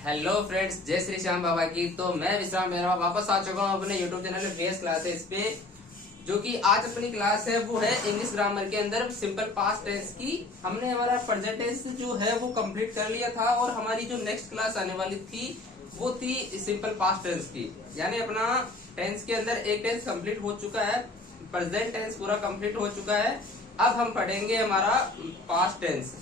Hello friends, जय श्री श्याम बाबा की। तो मैं विश्राम मेहरा वापस आ चुका हूँ अपने यूट्यूब चैनल बेस क्लासेस पे। जो कि आज अपनी क्लास है वो है इंग्लिश ग्रामर के अंदर सिंपल पास्ट टेंस की। हमने हमारा प्रेजेंट टेंस जो है वो कंप्लीट कर लिया था और हमारी जो नेक्स्ट क्लास आने वाली थी वो थी सिंपल पास्ट टेंस की। यानी अपना टेंस के अंदर एक टेंस कंप्लीट हो चुका है, प्रेजेंट टेंस पूरा कंप्लीट हो चुका है। अब हम पढ़ेंगे हमारा पास्ट टेंस।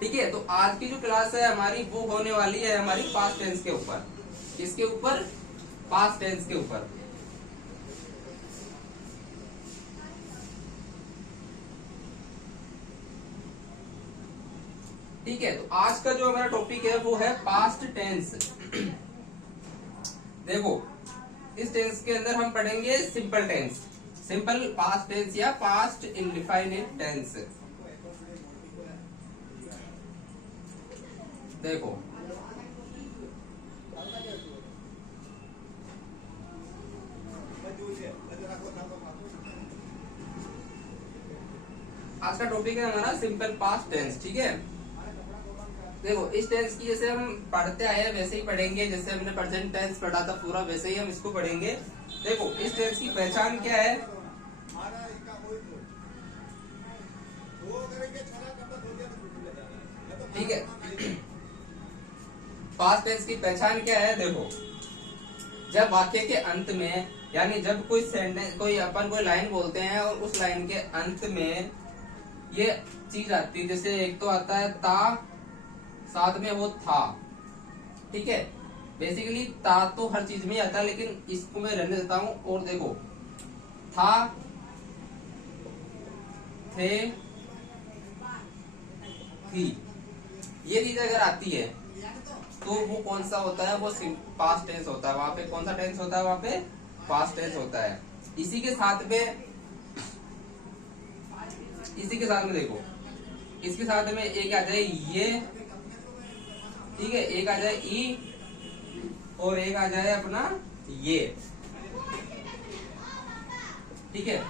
ठीक है, तो आज की जो क्लास है हमारी वो होने वाली है हमारी पास्ट टेंस के ऊपर। किसके ऊपर? पास्ट टेंस के ऊपर। ठीक है, तो आज का जो हमारा टॉपिक है वो है पास्ट टेंस। देखो, इस टेंस के अंदर हम पढ़ेंगे simple tense, simple past tense या पास्ट इंडिफाइनेट टेंस। देखो, आज का टॉपिक है हमारा सिंपल पास्ट टेंस। ठीक है, देखो इस टेंस की जैसे हम पढ़ते आए हैं वैसे ही पढ़ेंगे, जैसे हमने प्रेजेंट टेंस पढ़ा था पूरा वैसे ही हम इसको पढ़ेंगे। देखो, इस टेंस की पहचान क्या है? ठीक है, पास्ट टेंस की पहचान क्या है? देखो, जब वाक्य के अंत में, यानी जब कोई सेंटेंस, कोई लाइन बोलते हैं और उस लाइन के अंत में ये चीज आती है, जैसे एक तो आता है ता, साथ में वो था। ठीक है, बेसिकली ता तो हर चीज में आता है लेकिन इसको मैं रहने देता हूं। और देखो, था, थे, थी, ये चीज अगर आती है तो वो कौन सा होता है? वो पास्ट टेंस होता है। वहां पे कौन सा टेंस होता है? वहां पे पास्ट टेंस होता है। इसी के साथ में देखो, इसके साथ में एक आ जाए ये, ठीक है, एक आ जाए ई और एक आ जाए अपना ये। ठीक है,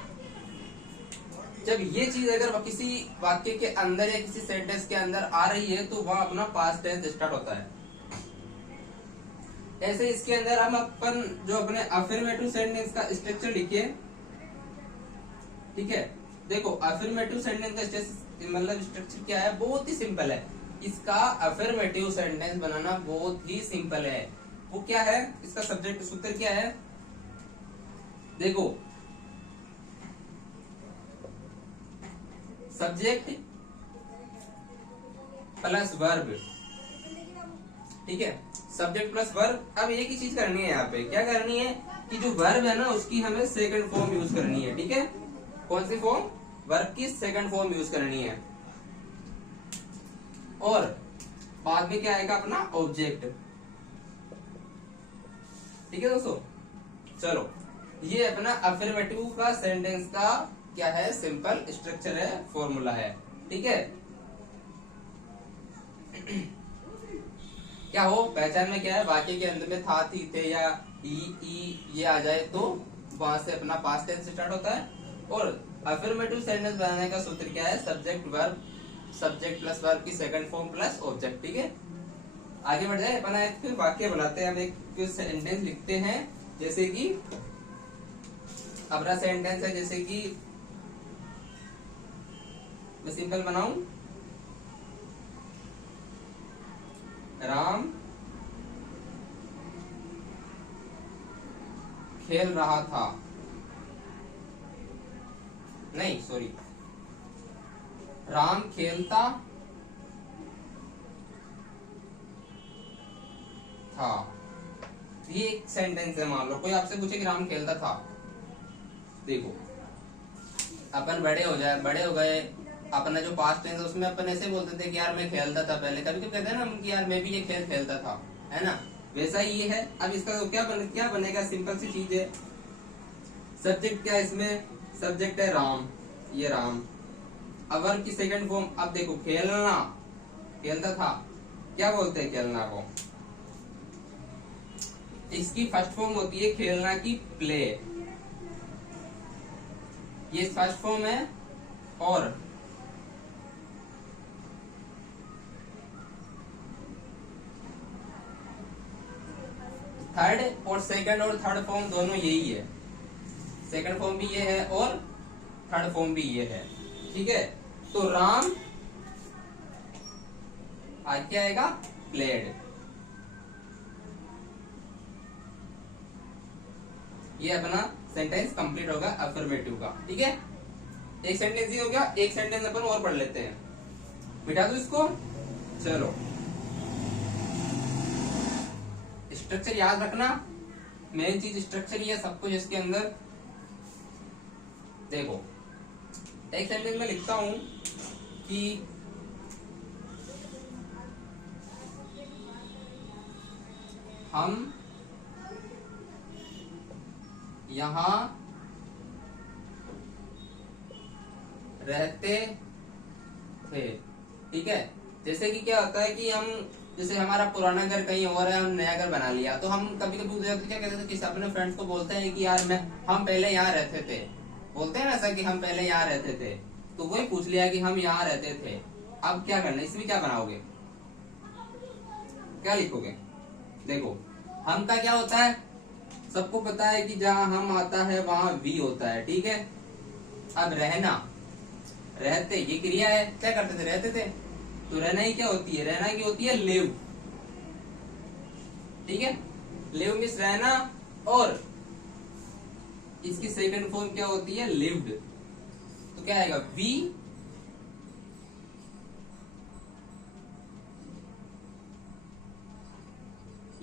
जब ये चीज अगर किसी वाक्य के अंदर या किसी सेंटेंस के अंदर आ रही है तो वह अपना पास्ट टेंस स्टार्ट होता है। ऐसे इसके अंदर हम अपन जो अपने अफर्मेटिव सेंटेंस का स्ट्रक्चर लिखे। ठीक है, देखो अफर्मेटिव सेंटेंस का मतलब स्ट्रक्चर क्या है? बहुत ही सिंपल है। इसका अफर्मेटिव सेंटेंस बनाना बहुत ही सिंपल है। वो क्या है? इसका सब्जेक्ट सूत्र क्या है? देखो, सब्जेक्ट प्लस वर्ब। ठीक है, सब्जेक्ट प्लस वर्ब। अब एक ही चीज करनी है यहाँ पे। क्या करनी है कि जो वर्ब है ना उसकी हमें सेकंड फॉर्म यूज करनी है। ठीक है, कौन सी फॉर्म? वर्ब की सेकंड फॉर्म यूज करनी है। और बाद में क्या आएगा? अपना ऑब्जेक्ट। ठीक है दोस्तों, चलो ये अपना अफर्मेटिव का सेंटेंस का क्या है? सिंपल स्ट्रक्चर है, फॉर्मूला है। ठीक है, क्या हो पहचान में क्या है? वाक्य के अंत में था, थी, थे या ई ये आ जाए तो वहां से अपना पास्ट टेंस स्टार्ट होता है। और अफर्मेटिव सेंटेंस बनाने का सूत्र क्या है? Subject verb, subject plus verb की सेकंड फॉर्म प्लस ऑब्जेक्ट। ठीक है, आगे बढ़ जाए। अपना एक वाक्य बनाते हैं। हम एक सेंटेंस लिखते हैं, जैसे कि अपना सेंटेंस है, जैसे कि मैं सिंपल बनाऊं, राम खेल रहा था। नहीं सॉरी, राम खेलता था। ये एक सेंटेंस है। मान लो कोई आपसे पूछे कि राम खेलता था। देखो, अपन बड़े हो गए, अपना जो पास्ट टेंस है उसमें अपन ऐसे बोलते थे कि यार मैं खेलता था पहले। कभी कभी कहते हैं ना हम कि यार मैं भी ये खेल खेलता था, है ना? वैसा ही ये है। अब इसका तो क्या बनेगा? सिंपल सी चीज है। सब्जेक्ट क्या है इसमें? सब्जेक्ट है राम, ये राम। अब वर्ब की सेकंड फॉर्म। अब देखो, खेलना, खेलता था, क्या बोलते हैं खेलना को? इसकी फर्स्ट फॉर्म होती है खेलना की प्ले, ये फर्स्ट फॉर्म है। और थर्ड और सेकंड और थर्ड फॉर्म दोनों यही है, सेकंड फॉर्म भी ये है और थर्ड फॉर्म भी ये है, ठीक है। तो राम आज क्या आएगा, प्लेड। ये अपना सेंटेंस कंप्लीट होगा अफर्मेटिव का, ठीक है। एक सेंटेंस ही हो गया, एक सेंटेंस अपन और पढ़ लेते हैं, मिटा दो इसको। चलो, स्ट्रक्चर याद रखना, मेन चीज स्ट्रक्चर ही है सब कुछ इसके अंदर। देखो, एक सेंटेंस में लिखता हूं कि हम यहां रहते थे, ठीक है। जैसे कि क्या होता है कि हम, जैसे हमारा पुराना घर कहीं और है, हम नया घर बना लिया, तो हम कभी कभी क्या कहते थे, किसी अपने फ्रेंड्स को बोलते हैं कि यार हम पहले यहाँ रहते थे, बोलते हैं ना ऐसा कि हम पहले यहाँ रहते थे। तो वही पूछ लिया कि हम यहाँ रहते थे, अब क्या करना, इसमें क्या बनाओगे, क्या लिखोगे। देखो, हम का क्या होता है, सबको पता है कि जहां हम आता है वहां वी होता है, ठीक है। अब रहना, रहते ये क्रिया है, क्या करते थे, रहते थे। तो रहना ही क्या होती है, रहना की होती है लिव, ठीक है। लिव मीन्स रहना, और इसकी सेकंड फॉर्म क्या होती है, लिव्ड। तो क्या आएगा, वी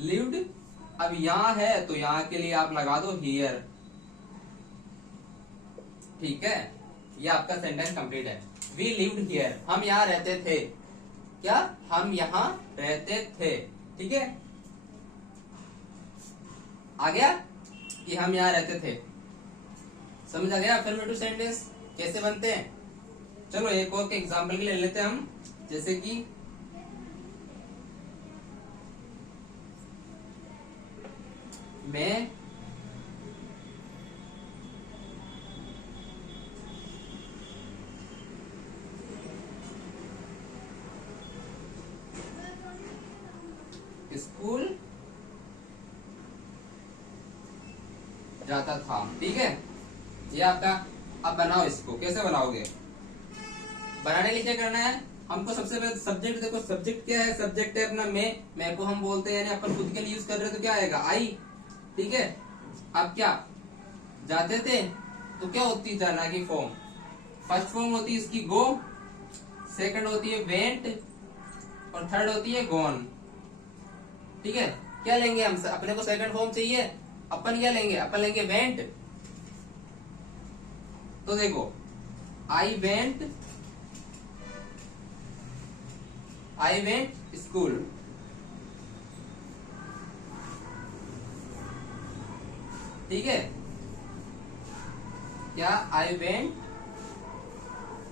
लिव्ड। अब यहां है तो यहां के लिए आप लगा दो हियर, ठीक है। ये आपका सेंटेंस कंप्लीट है। वी लिव्ड हियर, हम यहां रहते थे, क्या, हम यहां रहते थे, ठीक है। आ गया कि हम यहां रहते थे, समझ आ गया अफर्मेटिव सेंटेंस कैसे बनते हैं। चलो एक और के एग्जांपल के लिए ले लेते हैं हम, जैसे कि मैं स्कूल जाता था, ठीक है। ये आपका, अब बनाओ इसको, कैसे बनाओगे, बनाने के लिए क्या करना है हमको, सबसे पहले सब्जेक्ट देखो, सब्जेक्ट क्या है, सब्जेक्ट है अपना मैं को हम बोलते हैं, यानी अपन खुद के लिए यूज कर रहे हैं, तो क्या आएगा, आई, ठीक है। अब क्या, जाते थे तो क्या होती है जाना की फॉर्म, फर्स्ट फॉर्म होती है इसकी गो, सेकंड होती है वेंट, और थर्ड होती है गॉन, ठीक है। क्या लेंगे हम, अपने को सेकंड फॉर्म चाहिए, अपन क्या लेंगे, अपन लेंगे वेंट। तो देखो, आई वेंट स्कूल, ठीक है। क्या, आई वेंट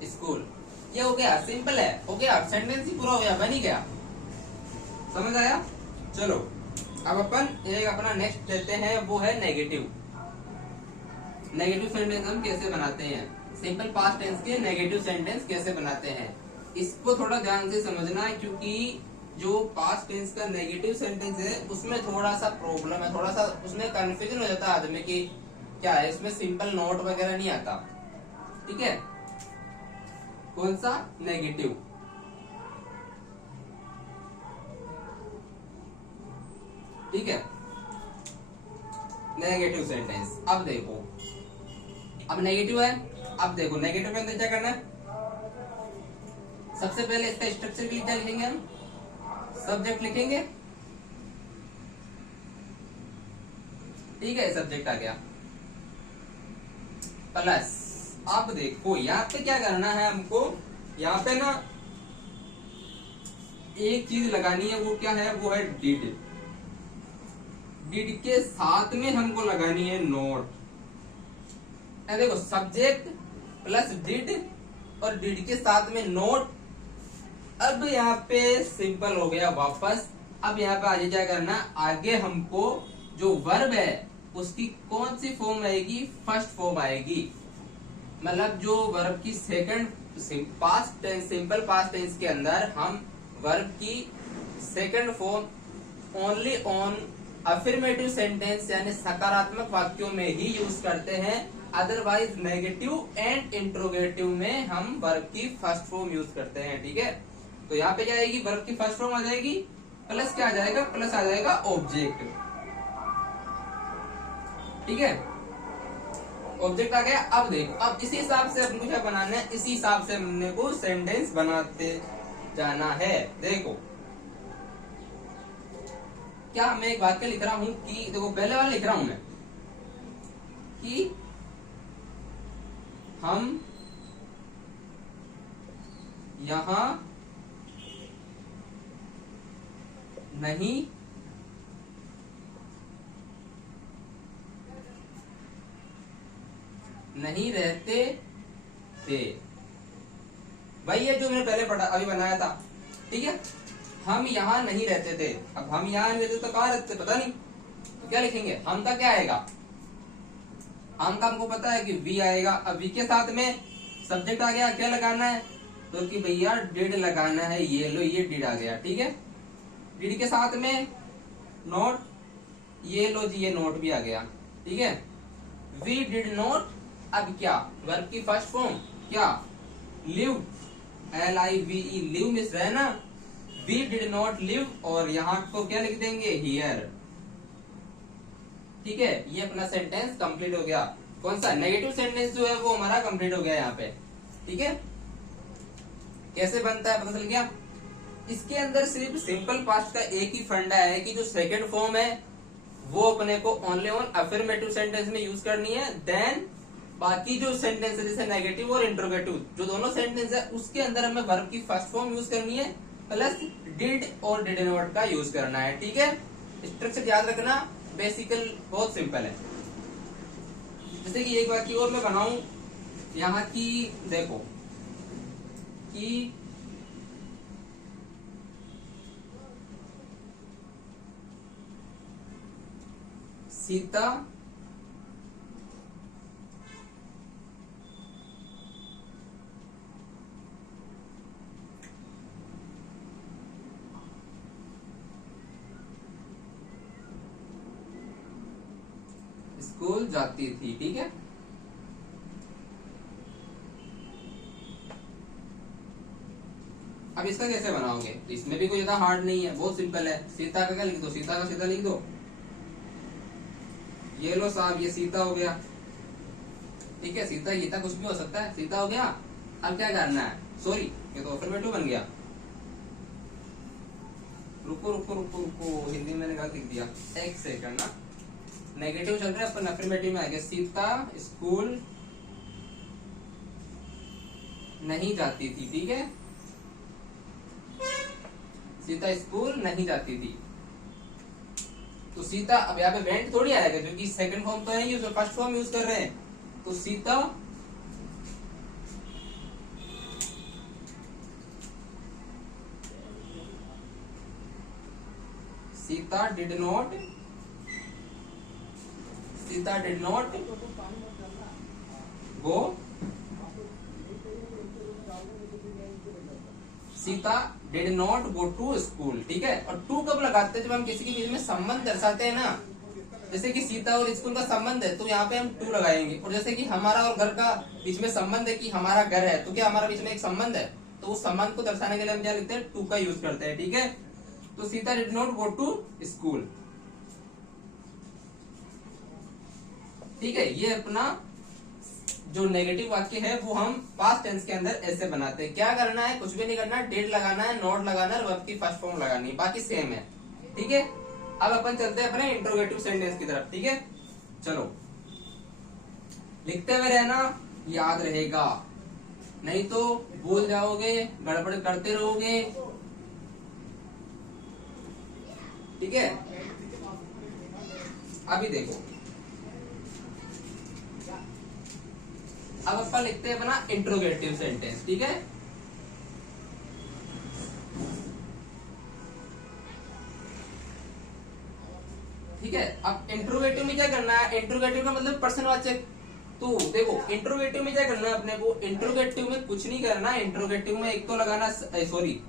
स्कूल, ये हो गया, सिंपल है, हो गया, सेंटेंस ही पूरा हो गया, बन ही गया, समझ आया। चलो अब अपन एक अपना नेक्स्ट लेते हैं, वो है नेगेटिव। नेगेटिव सेंटेंस हम कैसे बनाते हैं, सिंपल पास्ट टेंस के नेगेटिव सेंटेंस कैसे बनाते हैं, इसको थोड़ा ध्यान से समझना है, क्योंकि जो पास्ट टेंस का नेगेटिव सेंटेंस है उसमें थोड़ा सा प्रॉब्लम है, थोड़ा सा उसमें कंफ्यूजन हो जाता है आदमी की, क्या है इसमें सिंपल नोट वगैरह नहीं आता, ठीक है। कौन सा, नेगेटिव, ठीक है, नेगेटिव सेंटेंस। अब देखो, अब नेगेटिव है, अब देखो नेगेटिव के अंदर क्या करना है, सबसे पहले इसका स्ट्रक्चर के लिए क्या लिखेंगे हम, सब्जेक्ट लिखेंगे, ठीक है, सब्जेक्ट आ गया, प्लस, अब देखो यहाँ पे क्या करना है हमको, यहाँ पे ना एक चीज लगानी है, वो क्या है, वो है डिड। डिड के साथ में हमको लगानी है नोट। देखो, सब्जेक्ट प्लस डिड और डिड के साथ में नोट। अब यहाँ पे सिंपल हो गया वापस। अब यहाँ पे आगे क्या करना, आगे हमको जो वर्ब है उसकी कौन सी फॉर्म आएगी, फर्स्ट फॉर्म आएगी, मतलब जो वर्ब की second past tense, simple past tense के अंदर हम वर्ब की second form only on affirmative sentence यानी सकारात्मक वाक्यों में ही यूज करते हैं, अदरवाइज नेगेटिव एंड इंट्रोगेटिव में हम वर्ब की फर्स्ट फॉर्म यूज करते हैं। ठीक है, तो यहाँ पे क्या आएगी, वर्ब की फर्स्ट फॉर्म आ जाएगी, प्लस क्या आ जाएगा, प्लस आ जाएगा ऑब्जेक्ट। ठीक है, ऑब्जेक्ट आ गया। अब देखो, अब इसी हिसाब से अपन को क्या बनाना है, इसी हिसाब से हमने को सेंटेंस बनाते जाना है। देखो क्या मैं एक वाक्य लिख रहा हूं कि, देखो पहले वाला लिख रहा हूं मैं कि हम यहां नहीं रहते थे, वही है जो मैंने पहले पढ़ा अभी बनाया था। ठीक है, हम यहाँ नहीं रहते थे। अब हम यहाँ नहीं रहते तो कहाँ रहते पता नहीं, तो क्या लिखेंगे, हम का क्या आएगा, हम का हमको पता है कि वी आएगा। अब वी के साथ में सब्जेक्ट आ गया, क्या लगाना है, तो कि भैया डिड लगाना है, ये लो ये डिड आ गया। ठीक है, डिड के साथ में नोट, ये लो जी ये नोट भी आ गया। ठीक है, वी डिड नोट, अब क्या, वर्ब की फर्स्ट फॉर्म क्या, लिव, LIVE, लिव मिस रहे ना, वी डिड नॉट लिव, और यहाँ को क्या लिख देंगे, हियर। ठीक है, ये अपना सेंटेंस कंप्लीट हो गया। कौन सा, नेगेटिव सेंटेंस जो है वो हमारा कंप्लीट हो गया यहाँ पे। ठीक है, कैसे बनता है पता चल गया। इसके अंदर सिर्फ सिंपल पास्ट का एक ही फंडा है कि जो सेकंड फॉर्म है वो अपने को ओनली ऑन अफर्मेटिव सेंटेंस में यूज करनी है, देन बाकी जो सेंटेंस है जैसे नेगेटिव और इंट्रोगेटिव जो दोनों सेंटेंस है उसके अंदर हमें वर्ब की फर्स्ट फॉर्म यूज करनी है, प्लस डिड और डिड नॉट का यूज करना है। ठीक है, स्ट्रक्चर याद रखना, बेसिकल बहुत सिंपल है। जैसे कि एक वाक्य और मैं बनाऊं यहाँ की, देखो कि सीता स्कूल जाती थी। ठीक है, अब इसका कैसे बनाओगे, इसमें भी कोई ज्यादा हार्ड नहीं है, बहुत सिंपल है। सीता का क्या लिख दो, सीता का सीता लिख दो, ये लो साहब ये सीता हो गया। ठीक है, सीता गीता कुछ भी हो सकता है, सीता हो गया। अब क्या करना है, सॉरी ये तो अफर्मेटिव बन गया, रुको रुको रुको रुको, हिंदी में मैंने गलत लिख दिया, एक सेकंड ना, नेगेटिव चल रहा है अपन अफर्मेटिव में आ गया। सीता स्कूल नहीं जाती थी। ठीक है, सीता स्कूल नहीं जाती थी, तो सीता, अब यहाँ पे वेंट थोड़ी आएगा क्योंकि सेकंड फॉर्म तो नहीं यूज, फर्स्ट फॉर्म यूज कर रहे हैं, तो Sita did not go, Sita did not go to school. ठीक है, और टू कब लगाते हैं, जब हम किसी के बीच में संबंध दर्शाते हैं ना, जैसे कि सीता और स्कूल का संबंध है तो यहाँ पे हम टू लगाएंगे। और जैसे कि हमारा और घर का बीच में संबंध है कि हमारा घर है, तो क्या हमारा बीच में एक संबंध है, तो उस संबंध को दर्शाने के लिए हम क्या लिखते हैं, टू का यूज करते हैं। ठीक है, तो Sita did not go to school. ठीक है, ये अपना जो नेगेटिव वाक्य है वो हम पास्ट टेंस के अंदर ऐसे बनाते हैं। क्या करना है, कुछ भी नहीं करना, डिड लगाना है, नॉट लगाना है, वर्ब की फर्स्ट फॉर्म लगानी है, बाकी सेम है। ठीक है, अब अपन चलते हैं अपने इंट्रोगेटिव सेंटेंस की तरफ। ठीक है, चलो लिखते हुए रहना, याद रहेगा, नहीं तो भूल जाओगे, गड़बड़ करते रहोगे। ठीक है, अभी देखो, अब अपन लिखते हैं अपना इंट्रोगेटिव सेंटेंस। ठीक है, ठीक है, अब इंट्रोगेटिव में क्या करना है, इंट्रोगेटिव का मतलब प्रश्नवाचक। तो देखो इंट्रोगेटिव में क्या करना है अपने को, इंट्रोगेटिव में कुछ नहीं करना, इंट्रोगेटिव में एक तो लगाना, सॉरी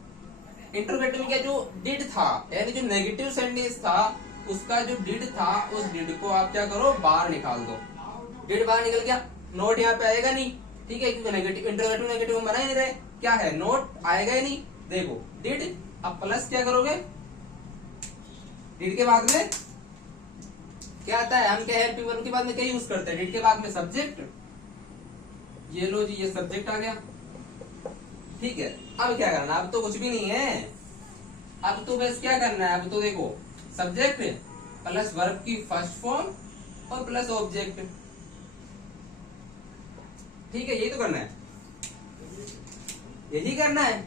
इंट्रोगेटिव में क्या, जो डिड था यानी जो नेगेटिव सेंटेंस था उसका जो डिड था उस डिड को आप क्या करो, बाहर निकाल दो। डिड बाहर निकल गया, नोट यहाँ पे आएगा नहीं, ठीक है, क्योंकि नेगेटिव इंटरोगेटिव नेगेटिव बना ही नहीं रहे, क्या है, नोट आएगा ही नहीं। देखो डिड, अब प्लस क्या करोगे, डिड के बाद में क्या आता है, हम क्या हेल्पिंग वर्ब के बाद में क्या यूज करते हैं, डिड के बाद में सब्जेक्ट। ये लो जी, ये सब्जेक्ट आ गया, ठीक है। अब क्या करना, अब तो कुछ भी नहीं है, अब तो बस क्या करना है, अब तो देखो सब्जेक्ट प्लस वर्ब की फर्स्ट फॉर्म और प्लस ऑब्जेक्ट, ठीक है, यही तो करना है, यही करना है।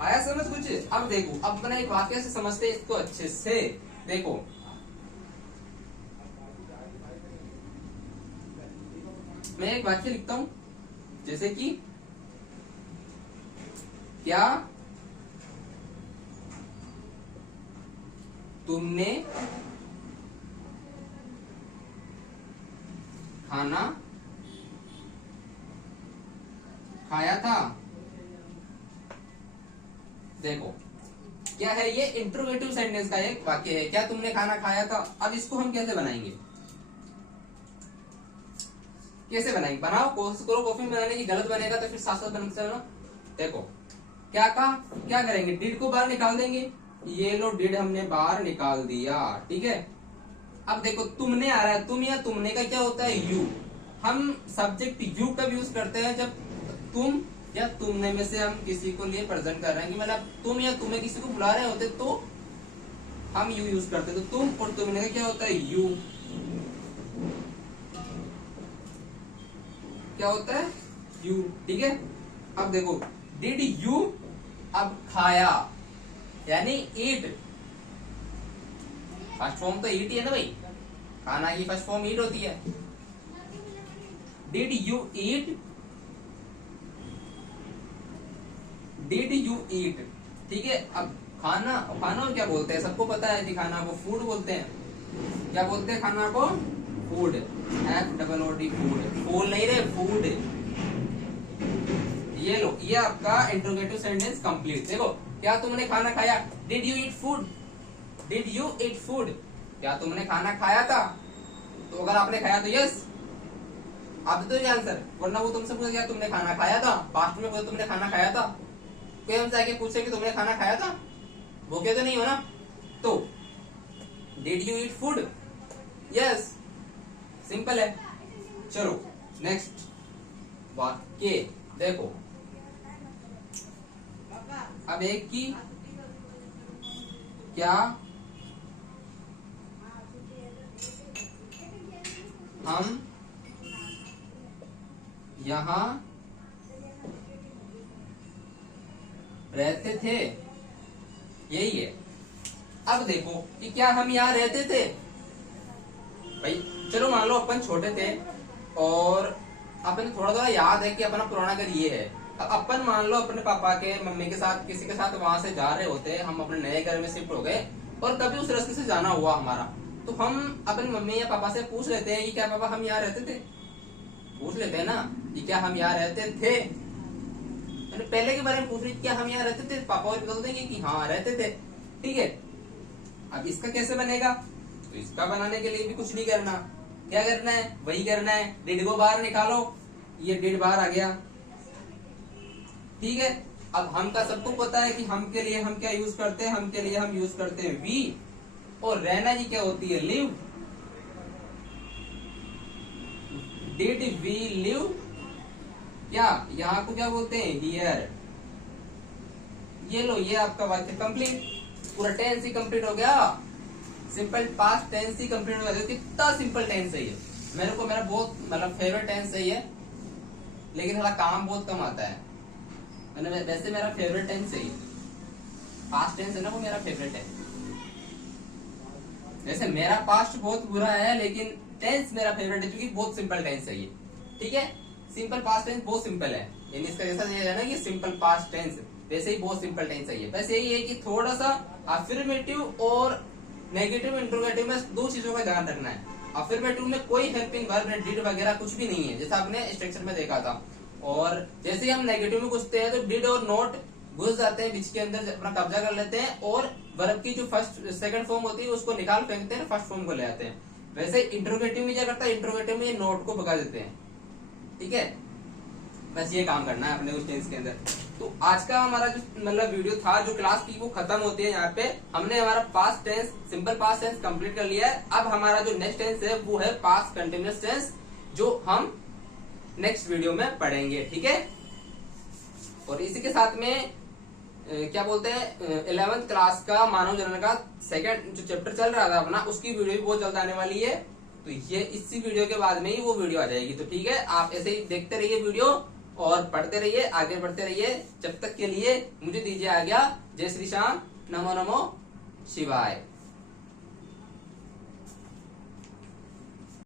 आया समझ कुछ? अब देखो, अब अपना एक वाक्य से समझते हैं इसको अच्छे से। देखो मैं एक वाक्य लिखता हूं, जैसे कि क्या तुमने खाना खाया था। देखो क्या है, ये इंट्रोगेटिव सेंटेंस का एक वाक्य है, क्या तुमने खाना खाया था। अब इसको हम कैसे बनाएंगे, कैसे बनाएंगे, बनाओ, कोशिश करो कॉपी बनाने की, गलत बनेगा तो फिर साथ साथ बनते चलो। देखो क्या कहा, क्या करेंगे, डिड को बाहर निकाल देंगे, ये लो डिड हमने बाहर निकाल दिया, ठीक है। अब देखो तुमने आ रहा है, तुम या तुमने का क्या होता है, यू। हम सब्जेक्ट यू कब यूज करते हैं, जब तुम या तुमने में से हम किसी को लिए प्रेजेंट कर रहे हैं, कि मतलब तुम या तुम्हें किसी को बुला रहे होते तो हम यू यूज करते, तो तुम और तुमने का क्या होता है, यू, क्या होता है, यू, ठीक है। अब देखो डिड यू, अब खाया यानी ईट, फर्स्ट फॉर्म तो ईट ही है ना भाई, खाना की फर्स्ट फॉर्म ईट होती है। Did you eat, did you eat, ठीक है। अब खाना, खाना क्या बोलते हैं, सबको पता है कि खाना को फूड बोलते हैं, क्या बोलते हैं खाना को, फूड, FOOD, फूड, फूल नहीं रहे, फूड। ये लो, ये आपका इंट्रोगेटिव सेंटेंस कंप्लीट। देखो क्या तुमने खाना खाया, did you eat food, did you eat food, क्या तुमने खाना खाया था। तो अगर आपने खाया तो यस, आप तो आंसर, वरना वो तुमसे पूछे क्या तुमने खाना खाया था, पास्ट में बोले तुमने खाना खाया था, कोई हमसे आके पूछे कि तुमने खाना खाया था, वो क्या तो नहीं हो ना। तो did you eat food, yes, simple है। चलो नेक्स्ट वाक्य देखो, अब एक की, क्या हम यहाँ रहते थे, यही है। अब देखो कि क्या हम यहाँ रहते थे, भाई चलो मान लो अपन छोटे थे और अपन थोड़ा थोड़ा याद है कि अपना पुराना घर ये है। अब अपन मान लो अपने पापा के मम्मी के साथ किसी के साथ वहां से जा रहे होते, हम अपने नए घर में शिफ्ट हो गए और कभी उस रास्ते से जाना हुआ हमारा, तो हम अपनी मम्मी या पापा से पूछ लेते हैं कि क्या पापा हम यहाँ रहते थे, पूछ लेते हैं ना कि क्या हम यहाँ रहते थे, पहले के बारे में पूछ रही क्या हम यहाँ रहते थे, पापा और बता देंगे कि हाँ रहते थे, ठीक है। अब इसका कैसे बनेगा, तो इसका बनाने के लिए भी कुछ नहीं करना, क्या करना है, वही करना है, डिड को बाहर निकालो, ये डिड बाहर आ गया, ठीक है। अब हम का सबको पता है कि हम के लिए हम क्या यूज करते हैं, हम के लिए हम यूज करते हैं वी, और रहना जी क्या होती है, लिव, डिड वी लिव, क्या यहाँ को क्या बोलते हैं, हियर। ये लो, ये आपका वाक्य कंप्लीट, पूरा टेंस ही कंप्लीट हो गया, सिंपल पास्ट टेंस ही कंप्लीट हो गया। कितना सिंपल टेंस है ये, मेरे को मेरा बहुत मतलब फेवरेट टेंस है ये, लेकिन थोड़ा काम बहुत कम आता है, मैंने वैसे मेरा फेवरेट टेंस है ये, पास्ट टेंस है ना वो मेरा फेवरेट है। वैसे मेरा पास्ट बहुत बुरा है लेकिन टेंस मेरा फेवरेट है क्योंकि बहुत सिंपल टेंस है ये, ठीक है। सिंपल पास्ट टेंस बहुत सिंपल है, यानी इसका जैसा ये है ना कि सिंपल पास्ट टेंस, वैसे ही बहुत सिंपल टेंस है ये। बस यही है कि थोड़ा सा अफर्मेटिव और नेगेटिव इंट्रोगेटिव में दो चीजों का ध्यान रखना है। अफर्मेटिव में कोई हेल्पिंग वर्ब डिड वगैरह कुछ भी नहीं है, जैसा आपने स्ट्रक्चर में देखा था, और जैसे ही हम नेगेटिव में पूछते हैं तो डिड और नॉट घुस जाते हैं बीच के अंदर, अपना कब्जा कर लेते हैं और वर्ब की जो फर्स्ट सेकंड फॉर्म होती है उसको निकाल फेंकते हैं, फर्स्ट फॉर्म को ले आते हैं। वैसे इंट्रोगेटिव में क्या करता है, इंट्रोगेटिव में ये नोट को भगा देते हैं। ठीक है, बस ये काम करना है अपने उस टेंस के अंदर। तो आज का हमारा जो मतलब वीडियो था, जो क्लास की, वो खत्म होती है यहाँ पे। हमने हमारा past tense, simple past tense complete कर लिया है। अब हमारा जो नेक्स्ट टेंस है वो है पास्ट कंटिन्यूअस टेंस, जो हम नेक्स्ट वीडियो में पढ़ेंगे। ठीक है, और इसी के साथ में क्या बोलते हैं, 11th क्लास का मानव जनन का सेकंड जो चैप्टर चल रहा था अपना, उसकी वीडियो भी बहुत जल्द आने वाली है। तो ये इसी वीडियो के बाद में ही वो वीडियो आ जाएगी। तो ठीक है, आप ऐसे ही देखते रहिए वीडियो और पढ़ते रहिए, आगे बढ़ते रहिए। जब तक के लिए मुझे दीजिए आज्ञा। जय श्री श्याम, नमो नमो शिवाय।